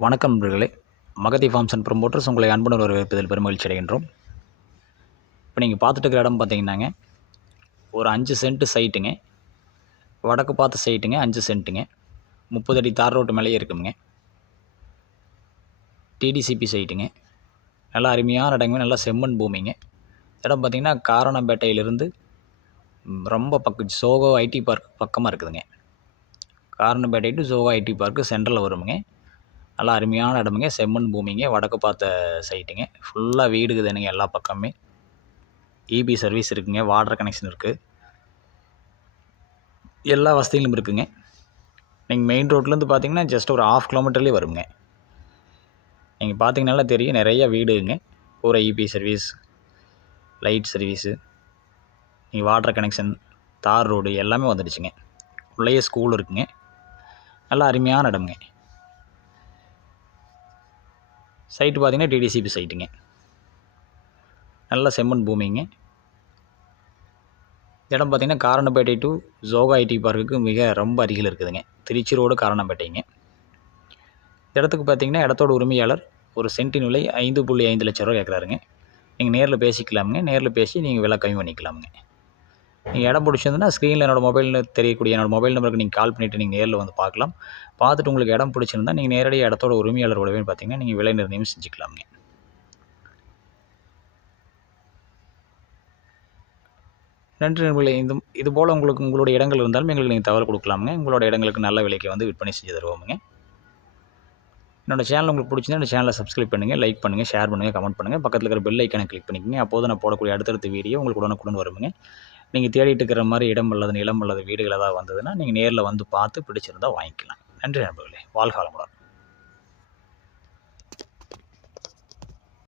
வணக்கம் நண்பர்களே. Magadhi forms and promoters உங்களை அன்புடன் வரவேற்பதில் பெருமகிழ்ச்சி அடைகின்றோம். இப்போ நீங்கள் பார்த்துட்டு இருக்கிற இடம் பார்த்தீங்கன்னாங்க, ஒரு 5 சென்ட் சைட்டுங்க. வடக்கு பார்த்த சைட்டுங்க, 5 சென்ட்டுங்க. 30 அடி தார் ரோட்டு மேலேயே இருக்குங்க. டிடிசிபி சைட்டுங்க. நல்லா அருமையான இடங்க, நல்லா செம்மண் பூமிங்க. இடம் பார்த்தீங்கன்னா காரணம்பேட்டையிலிருந்து ரொம்ப சோகோ ஐடி பார்க் பக்கமாக இருக்குதுங்க. Karanampettai to Zoho IT park சென்ட்ரலில் வருமுங்க. நல்லா அருமையான இடமுங்க, செம்மண் பூமிங்க, வடக்கு பார்த்த சைட்டுங்க. ஃபுல்லாக வீடு இருக்குதுங்க எல்லா பக்கமே. இபி சர்வீஸ் இருக்குங்க, வாட்டர் கனெக்ஷன் இருக்குது, எல்லா வசதிகளும் இருக்குங்க. நீங்கள் மெயின் ரோட்லேருந்து பார்த்தீங்கன்னா ஜஸ்ட் ஒரு 1/2 கிலோமீட்டர்லேயே வருங்க. நீங்கள் பார்த்தீங்கனால தெரியும், நிறைய வீடுங்க. பூரா இபி சர்வீஸ், லைட் சர்வீஸு, நீங்கள் வாட்டர் கனெக்ஷன், தார் ரோடு எல்லாமே வந்துடுச்சுங்க. உள்ளேயே ஸ்கூல் இருக்குங்க. நல்லா அருமையான இடமுங்க. சைட்டு பார்த்தீங்கன்னா டிடிசிபி சைட்டுங்க. நல்ல செம்மண் பூமிங்க. இடம் பார்த்தீங்கன்னா காரணம்பேட்டை டு ஜோகா ஐடி பார்க்குக்கு ரொம்ப அருகில் இருக்குதுங்க. திருச்சி ரோடு காரணம்பேட்டைங்க. இடத்துக்கு பார்த்தீங்கன்னா இடத்தோட உரிமையாளர் ஒரு சென்ட்டின் விலை 5.5 லட்ச ரூபா கேட்குறாருங்க. நீங்கள் நேரில் பேசிக்கலாமுங்க. நேரில் பேசி நீங்கள் விலை கம்மி பண்ணிக்கலாமுங்க. நீங்கள் இடம் பிடிச்சிருந்துன்னா ஸ்க்ரீனில் என்னோடய மொபைல் நம்பருக்கு நீங்கள் கால் பண்ணிவிட்டு நீங்கள் நேரில் வந்து பார்க்கலாம். பார்த்துட்டு உங்களுக்கு இடம் பிடிச்சிருந்தா நீங்கள் நேரடியாக இடத்தோட உரிமையாளர் கூடவே பார்த்தீங்கன்னா நீங்கள் விலை நிர்ணயம் செஞ்சுக்கலாமுங்க. நன்றி நண்பர்களே. இதுபோல் உங்களுடைய இடங்கள் இருந்தாலும் எங்களுக்கு நீங்கள் தகவல் கொடுக்கலாமுங்க. உங்களோட இடங்களுக்கு நல்ல விலைக்கு வந்து விற்பனை செஞ்சு தருவோமுங்க. என்னோடய சேனல் உங்களுக்கு பிடிச்சிருந்தா இந்த சேனலை சப்ஸ்கிரைப் பண்ணுங்கள், லைக் பண்ணுங்கள், ஷேர் பண்ணுங்கள், கமெண்ட் பண்ணுங்கள். பக்கத்தில் இருக்கிற பெல் ஐக்கானை கிளிக் பண்ணிக்கோங்க. அப்போது நான் போடக்கூடிய அடுத்தடுத்த வீடியோ உங்களுக்கு உடனுக்குடன் வருமுங்க. நீங்கள் தேடிட்டு இருக்கிற மாதிரி இடம் அல்லது நிலம் அல்லது வீடுகள் ஏதாவது வந்ததுன்னா நீங்கள் நேரில் வந்து பார்த்து பிடிச்சிருந்தால் வாங்கிக்கலாம். நன்றி நண்பர்களே. வாழ்க வளமுடன்.